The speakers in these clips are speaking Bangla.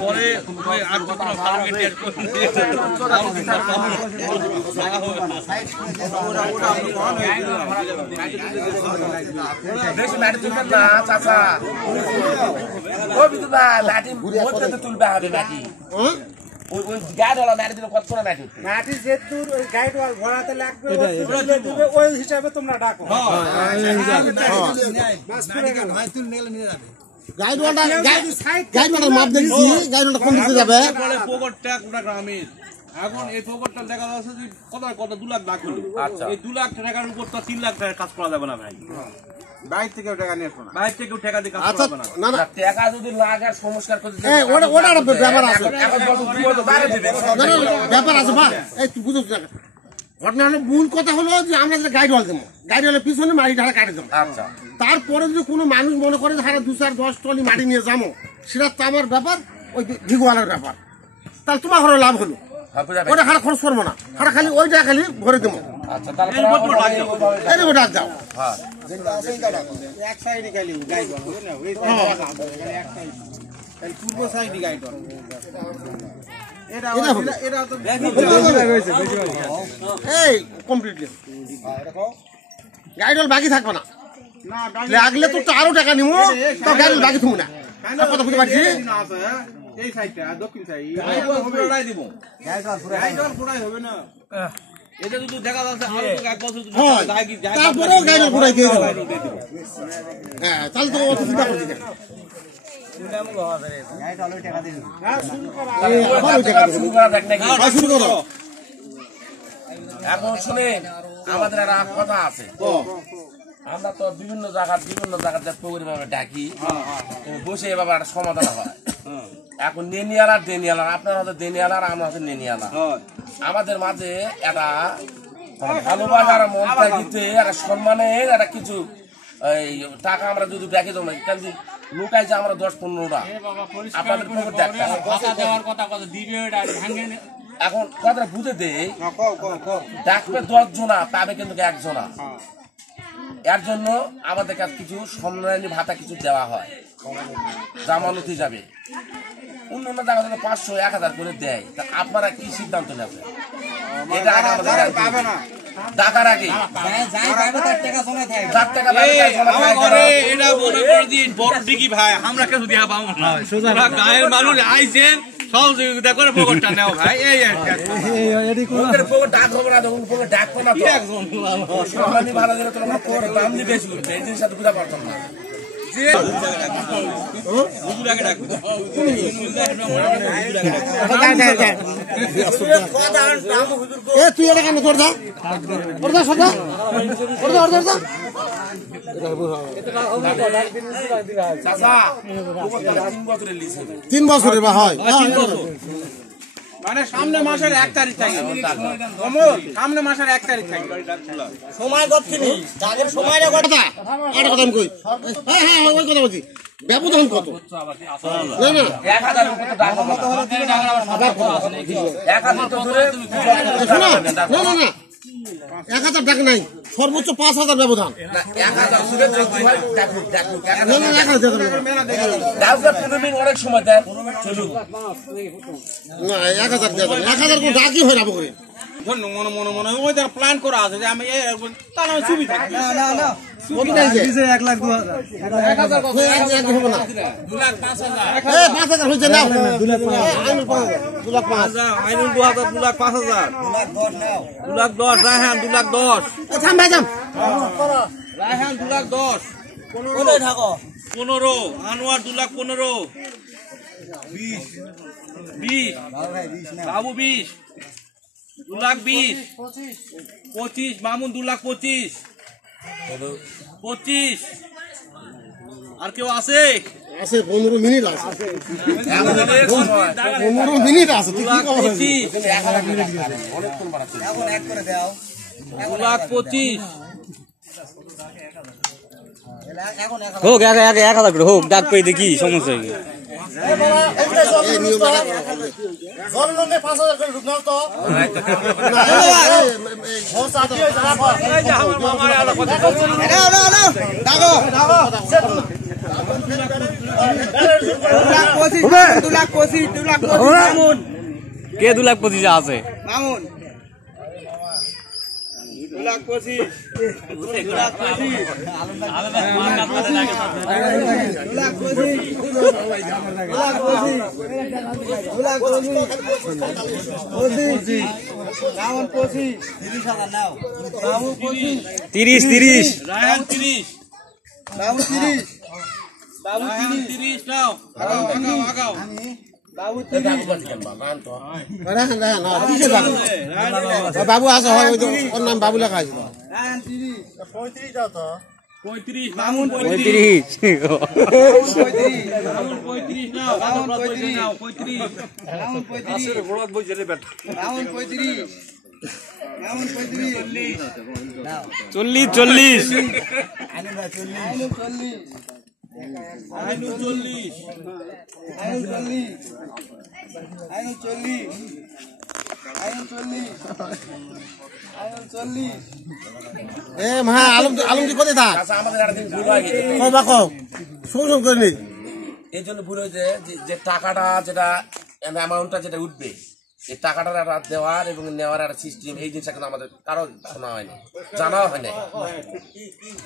পরে আর কোনো ভালো টেস্ট করুন বেশি মাটি তুলবেন না চাচা ও বিদ্যুৎ ভাই মাটি মধ্যে তো তুলবে হবে মাটি ওই গাইডওয়ালা মাটি দিলে কত করে মাটি মাটি যে দূর ওই গাইডওয়াল ঘোরাতে লাগবে ওই হিসাবে তোমরা ডাকো গাইডওয়ালার মাপ দেখছি গাইডওয়ালা কোন দিকে যাবে পোকরটা কোটা গ্রামের এখন এই পোকরটা দেখা যাচ্ছে যে কত 2 লাখ টাকা হলো এই 2 লাখ টাকার উপর তো 3 লাখ টাকা কাজ করা যাবে না ভাই বাইরে থেকে টাকা নিয়ে আসো না বাইরে থেকে টাকা দিয়ে কাজ করা যাবে না না টাকা যদি লাগার সংস্কার করতে ওটা ব্যাপার আছে ব্যাপার আছে ভাই এই তুই বুঝছ না ঘটনা হলো মূল কথা হলো যে আমরা যে গাইডওয়াল দেবো গাইডওয়ালের পিছনে মাটি ঢালা কাটে দেবো আচ্ছা তারপরে যদি কোনো মানুষ মনে করে যে হারা 2-4-10 টলি মাটি নিয়ে যাবো সেটা তো আমার ব্যাপার ওই ভিগুয়ালার ব্যাপার তাহলে তোমার ঘরে লাভ হলো ওটা হারা খরচ করবো না হারা খালি ওইটা খালি ভরে দেবো আচ্ছা তারপরে ডাক দাও এক সাইডে খালি গাইডওয়াল হবে না ওই এক সাইড তাহলে পূর্ব সাইডে গাইডওয়াল এটা তো এই কমপ্লিটলি গাইডওয়াল বাকি থাকবে না লাগলে তো আরো টাকা নিবো তো গাইডওয়াল বাকি থাকবে না কথা বুঝতে পারছি এই সাইডটা দক্ষিণ সাইড পুরোটাই দিব গাইডওয়াল পুরাই হবে না এটা যদি দেখা যাচ্ছে আর তো এক বছর তারপরেও গাইডওয়াল পুরাই দিয়ে দেবো হ্যাঁ তাহলে তো অত চিন্তা করছি না এখন শুনে আমাদের একটা কথা আছে আমরা তো বিভিন্ন জায়গাতে প্রোগ্রামে ডাকি বসে এভাবে একটা সমাধান হয় এখন নেনিয়ালা ডেনিয়ালা আপনারা হচ্ছে দেনিয়ালা আর আমরা হচ্ছে নেনিয়ালা আমাদের মাঝে একটা ভালোবাসার মনটা দিতে একটা সম্মানের একটা কিছু এই টাকা আমরা যদি ডাকি দেবো কারণ লোকাই যে আমরা 10-15টা আপনাদের এখন কথাটা বুঝে দেয় ডাকবে 10 জনা পাবে কিন্তু 1 জনা এর জন্য আমাদের কাছে কিছু সম্মানী ভাতা কিছু দেওয়া হয় জামানতি যাবে অন্যান্য জায়গা থেকে 500-1000 করে দেয় তা আপনারা কি সিদ্ধান্ত নেবেন এটা আগে আমাদের পাবে না ডাকার আগে আমরা কেউ দিয়া পাবো না গায়ের মানুষ আইছেন সহযোগিতা করে পোকরটা নেও ভাই এই ডাক হবে না ডাকবো না ভালো দিলে তোমার দাম দিয়ে বেশি করতে এই জিনিসটা বুঝা পারতাম না তুই এটা কেন তোর দা তিন বছরের বা হয় মানে সামনে মাসের 1 তারিখ থাকে সামনে মাসের 1 তারিখ থাকে সময় কতখানি আগের সময়টা কথা একটা কথা আমি কই হ্যাঁ ওই কথা বলছি ব্যবধান কত না না 1000 উপরে ডাক হবে না 1000 টাকা নাই সর্বোচ্চ 5000 ব্যবধান 1000 অনেক সময় দেয় চলুক না 1000 কোন ডাকি হয় না করে মনে ওই প্ল্যান করা আছে যে আমি তাহলে আমি ছবি থাকি না 1,02,000 হবে না 2,05,000 হয়েছে না 2,05,000 আইনুল 2,05,000 2,10,000 রায়হান 2,10,000 থাম ভাই থাম রায়হান 2,10,000 15 আনোয়ার 2,15,000 20 বাবু 20 2,20,000 25 মামুন 2,25,000 25 আর কেউ আছে 15 মিনিট আছে 15 মিনিট আছে তুই কি করছিস এখন এক করে দাও 2,25,000 হোক আগে 1,000 করে হোক ডাক পেয়ে দেখি সমস্যা কি জলনকে 5,000 করে ঢুকনাও তো আমার মামার আলো কথা কে 2,25,000 আছে মামুন 2,25,000 30 রায়হান 30 বাবু 30 রায়হান 30 নাও আগাও বাবু বাবু আছে হয় ওর নাম বাবু লেখা আছে 35 মামুন 35 মামুন 35 নাও মামুন 35 নাও 35 মামুন 35 বড়দ বই জেলে বেটা মামুন 35 মামুন 35 40 আইনু 40 এ মা আলমজি কোথায় থাক আচ্ছা আমাদের আর দিন ভুল হয়ে গেছে কবা কও শুন করে নি এই জন্য ভুল হয়েছে যে টাকাটা যেটা অ্যামাউন্টটা যেটা উঠবে এই টাকাটার একটা দেওয়ার এবং নেওয়ার একটা সিস্টেম এই জিনিসটা কিন্তু আমাদের কারো শোনা হয়নি জানাও হয় না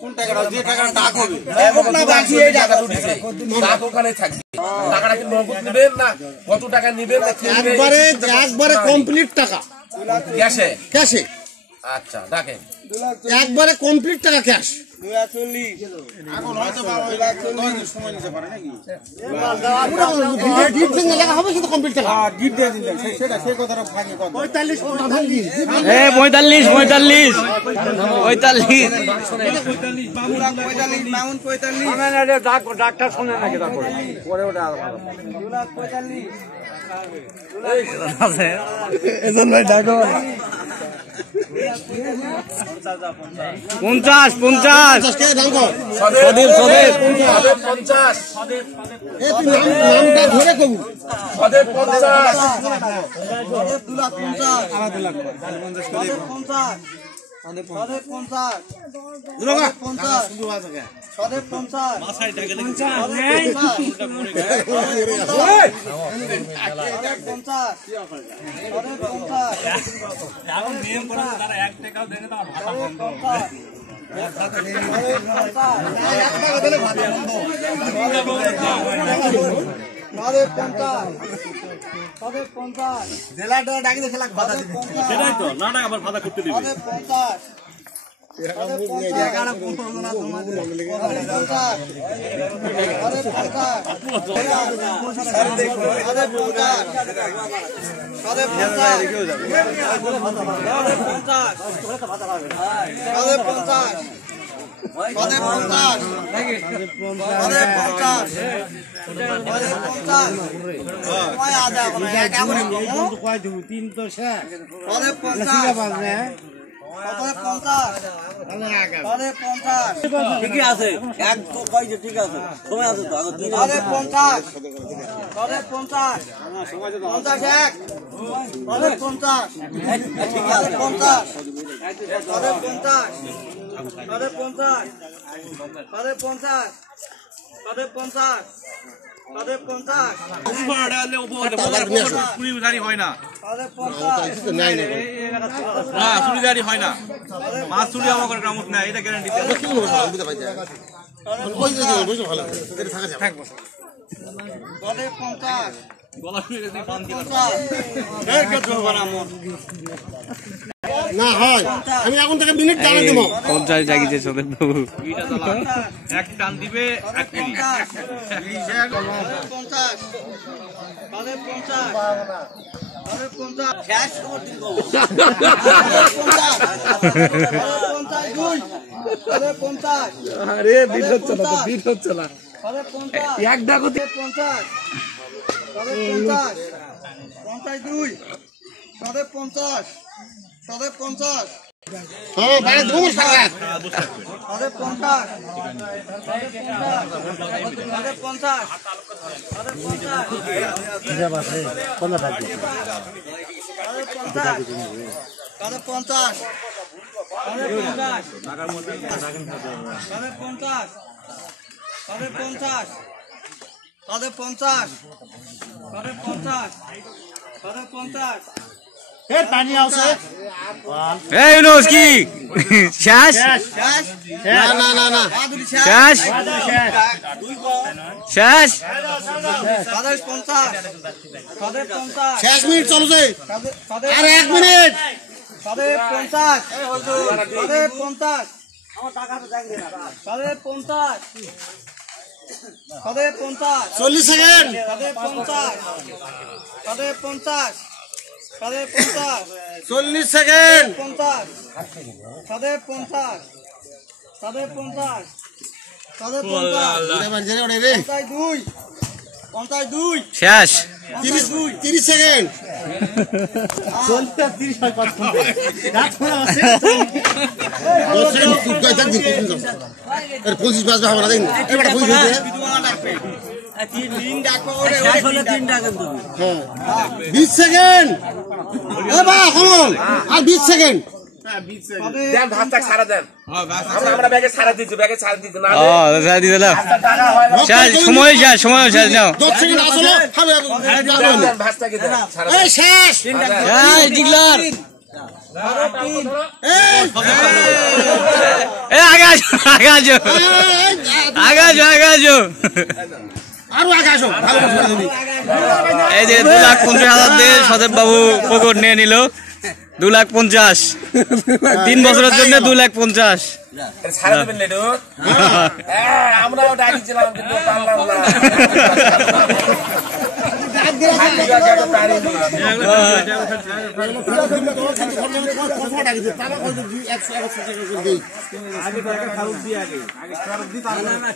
কোন টাকাটা যে টাকাটা টাক হবে টাকা ওখানে থাকবে টাকাটা কি নগদ নেবেন না কত টাকা নেবেন না কি নেবেন? একবারে কমপ্লিট টাকা ক্যাশে ক্যাশে আচ্ছা দেখেন একবারে কমপ্লিট টাকা ক্যাশ এখন হয়তো সময় নিতে পারে নাকি গিফট দিন লেখা হবে কিন্তু কমপ্লিট টাকা গিফট দিয়ে দিলেন সেটা সেই কথাটা ভাঙে কথা 45 টাকা ভাঙি 45 মামুন 45 ডাক্তার শুনে নাকি তারপরে পরে ওটা 45 এজন ভাই ডাকো 50 কে দাম কর সদেব 50 এ তুই নামটা ধরে কবু সদেব 50 সেটাই তো না টাকা আবার ফাদা করতে দিবে ঠিকই আছে এক কইছে ঠিক আছে সময় আছে তো আগে 50 হয় না চুরিদারি হয় না মাছ চুরি আমার করে কামত না এটা গ্যারান্টি গলা শুয়ে গেছে পান দিলাম না হয় আমি এখন থেকে মিনিট জানা দেবো 50 জাগিছে সদেব বাবু এক টান দিবে এক মিনিট আরে বিরোধ চলা এক ডাকো 50 হ্যাঁ বাইরে ঘুম সারা তাদের 50 তাদের 50 তাদের 50 তাদের 50 এই ইউনুস কি শেষ শেষ না বাদুলি শেষ শেষ শেষ তাদের 50 তাদের 50 শেষ মিনিট চলছে তাদের আর 1 মিনিট তাদের 50 তাদের 50 তাদের 50 তাদের 50 40 সেকেন্ড তাদের 50 তাদের 50 তাদের 50 40 সেকেন্ড 50 তাদের 50 তাদের 50 তাদের 50 জেনে ওরে রে 52 52 শেষ 30 সেকেন্ড আর 25 বাজবে হবে না দেখুন এবার 25 হয়েছে 20 সেকেন্ড এ বা কমল আর 20 সেকেন্ড দেন ভাতটা ছাড়া দেন আমরা ব্যাগে ছাড়া দিচ্ছি না ও দাদা দি দাদা শেষ সময় শেষ নাও 10 সেকেন্ড আসলে হবে দেন ভাতটাকে দেন ছাড়া এই শেষ এই জিগলার এই আগাজ আরো আগে আসো ভালো করে দিবি এই যে 2,50,000 দিয়ে সদেব বাবু পকট নিয়ে নিল 2,50,000 3 বছরের জন্য 2,50,000 ছাড়া দেবেন লেডু আমরাও ডাকিছিলাম কিন্তু পারলাম না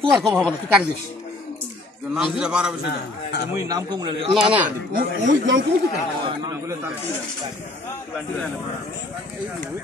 তুই আর কম হবে না তুই কাট দিস নাম দিলে বাড়াবে সেটা মুই নাম কম বলে না মুই নাম কম তুই